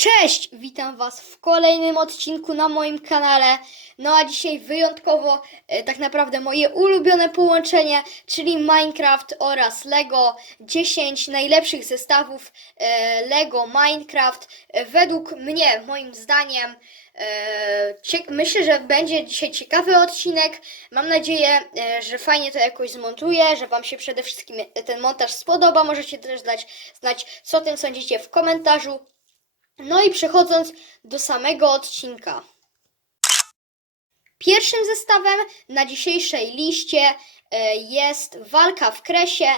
Cześć! Witam Was w kolejnym odcinku na moim kanale. No a dzisiaj wyjątkowo e, tak naprawdę moje ulubione połączenie, czyli Minecraft oraz Lego. 10 najlepszych zestawów e, Lego Minecraft. E, według mnie, moim zdaniem, e, myślę, że będzie dzisiaj ciekawy odcinek. Mam nadzieję, e, że fajnie to jakoś zmontuję, że Wam się przede wszystkim ten montaż spodoba. Możecie też dać znać, co o tym sądzicie w komentarzu. No i przechodząc do samego odcinka. Pierwszym zestawem na dzisiejszej liście e, jest walka w kresie,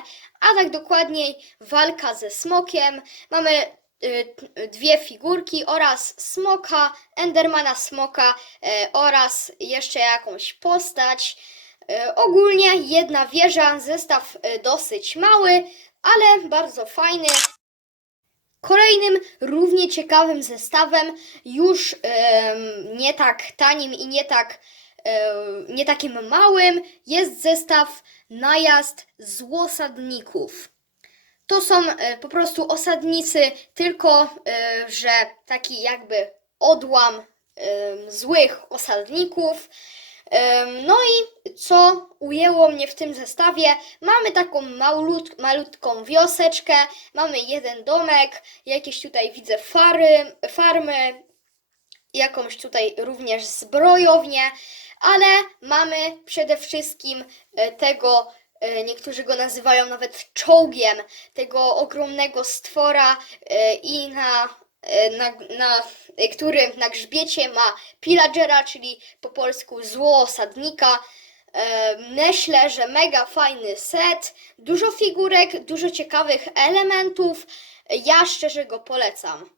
a tak dokładniej walka ze smokiem. Mamy e, dwie figurki oraz smoka, endermana smoka e, oraz jeszcze jakąś postać. Ogólnie jedna wieża, zestaw dosyć mały, ale bardzo fajny. Kolejnym równie ciekawym zestawem, już nie tak tanim i nie tak nie takim małym, jest zestaw najazd złosadników. To są e, po prostu osadnicy, tylko e, że taki jakby odłam złych osadników. No i co ujęło mnie w tym zestawie? Mamy taką malut, malutką wioseczkę, mamy jeden domek, jakieś tutaj widzę fary, farmy, jakąś tutaj również zbrojownię, ale mamy przede wszystkim e, tego, e, niektórzy go nazywają nawet czołgiem, tego ogromnego stwora e, i na, na, na e, który na grzbiecie ma pillagera, czyli po polsku zło osadnika. E, Myślę, że mega fajny set, dużo figurek, dużo ciekawych elementów. Ja szczerze go polecam.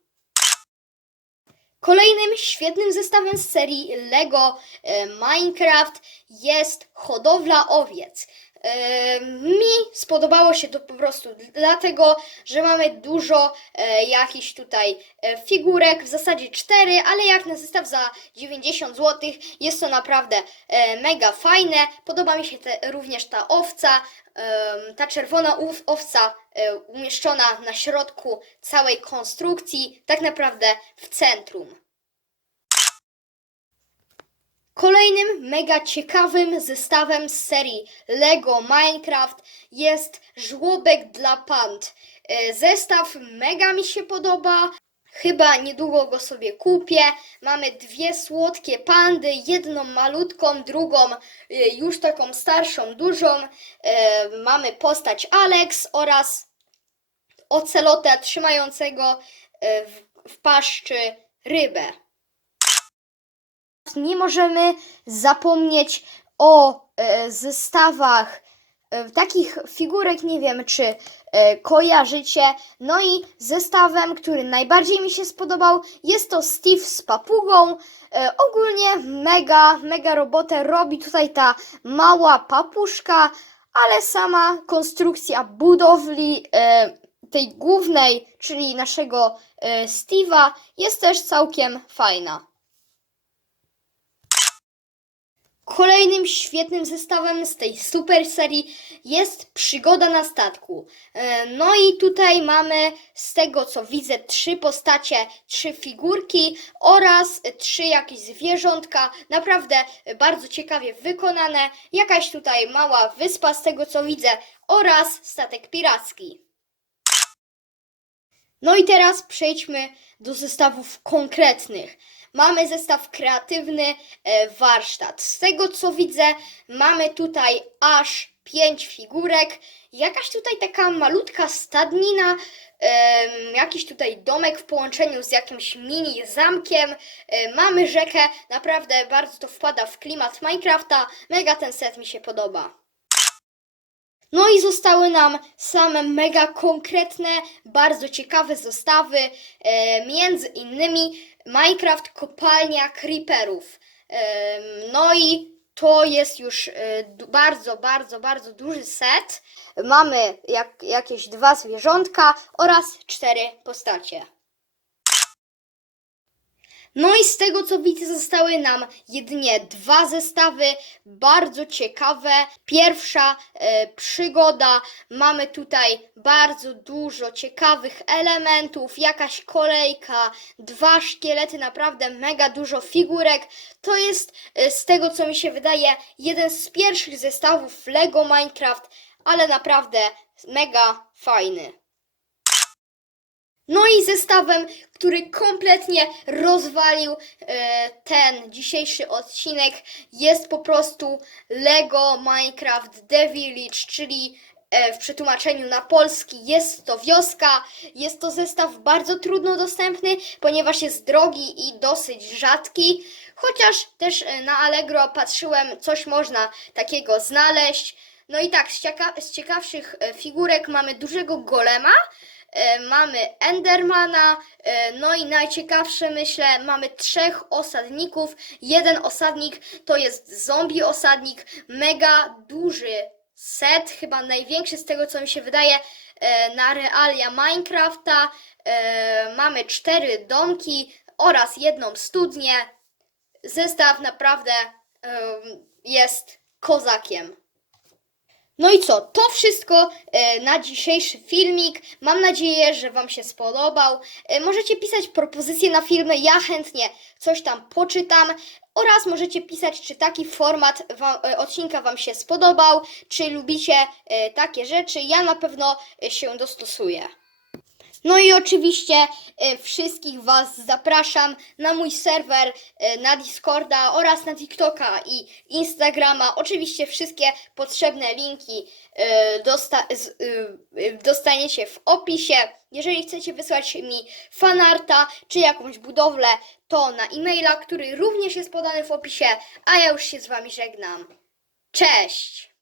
Kolejnym świetnym zestawem z serii Lego e, Minecraft jest hodowla owiec. E, Mi spodobało się to po prostu dlatego, że mamy dużo e, jakichś tutaj e, figurek, w zasadzie cztery, ale jak na zestaw za 90 zł jest to naprawdę e, mega fajne. Podoba mi się te, również ta owca, em, ta czerwona owca e, umieszczona na środku całej konstrukcji, tak naprawdę w centrum. Kolejnym mega ciekawym zestawem z serii Lego Minecraft jest żłobek dla pand. E, Zestaw mega mi się podoba. Chyba niedługo go sobie kupię. Mamy dwie słodkie pandy, jedną malutką, drugą e, już taką starszą, dużą. E, Mamy postać Alex oraz ocelota trzymającego w paszczy rybę nie możemy zapomnieć o e, zestawach e, takich figurek, nie wiem czy e, kojarzycie. No i zestawem, który najbardziej mi się spodobał, jest to Steve z papugą. E, ogólnie mega, mega robotę robi tutaj ta mała papuszka, ale sama konstrukcja budowli e, tej głównej, czyli naszego e, Steve'a, jest też całkiem fajna. Kolejnym świetnym zestawem z tej super serii jest Przygoda na statku. E, No i tutaj mamy z tego co widzę trzy postacie, trzy figurki oraz trzy jakieś zwierzątka. Naprawdę bardzo ciekawie wykonane. Jakaś tutaj mała wyspa z tego co widzę oraz statek piracki. No i teraz przejdźmy do zestawów konkretnych. Mamy zestaw kreatywny e, warsztat. Z tego co widzę, mamy tutaj aż 5 figurek. Jakaś tutaj taka malutka stadnina, jakiś tutaj domek w połączeniu z jakimś mini zamkiem. E, mamy rzekę, naprawdę bardzo to wpada w klimat Minecrafta. Mega ten set mi się podoba. No i zostały nam same mega konkretne, bardzo ciekawe zestawy, e, między innymi Minecraft Kopalnia Creeperów. Em, no i to jest już e, bardzo, bardzo, bardzo duży set. Mamy jak, jakieś dwa zwierzątka oraz cztery postacie. No i z tego co widzę, zostały nam jedynie dwa zestawy, bardzo ciekawe. Pierwsza e, przygoda, mamy tutaj bardzo dużo ciekawych elementów, jakaś kolejka, dwa szkielety, naprawdę mega dużo figurek. To jest e, z tego co mi się wydaje jeden z pierwszych zestawów Lego Minecraft, ale naprawdę mega fajny. No i zestawem, który kompletnie rozwalił e, ten dzisiejszy odcinek, jest po prostu Lego Minecraft The Village, czyli e, w przetłumaczeniu na polski jest to wioska. Jest to zestaw bardzo trudno dostępny, ponieważ jest drogi i dosyć rzadki. Chociaż też e, na Allegro patrzyłem, coś można takiego znaleźć. No i tak, z, cieka- z ciekawszych e, figurek mamy dużego golema, mamy Endermana, e, no i najciekawsze myślę, mamy trzech osadników. Jeden osadnik to jest zombie osadnik, mega duży set, chyba największy z tego co mi się wydaje e, na realia Minecrafta. E, Mamy cztery domki oraz jedną studnię. Zestaw naprawdę jest kozakiem. No i co? To wszystko e, na dzisiejszy filmik. Mam nadzieję, że Wam się spodobał. E, możecie pisać propozycje na filmy, ja chętnie coś tam poczytam. Oraz możecie pisać, czy taki format wa- e, odcinka Wam się spodobał, czy lubicie takie rzeczy. Ja na pewno się dostosuję. No i oczywiście e, wszystkich Was zapraszam na mój serwer, e, na Discorda oraz na TikToka i Instagrama. Oczywiście wszystkie potrzebne linki e, dostaniecie w opisie. Jeżeli chcecie wysłać mi fanarta czy jakąś budowlę, to na e-maila, który również jest podany w opisie, a ja już się z Wami żegnam. Cześć!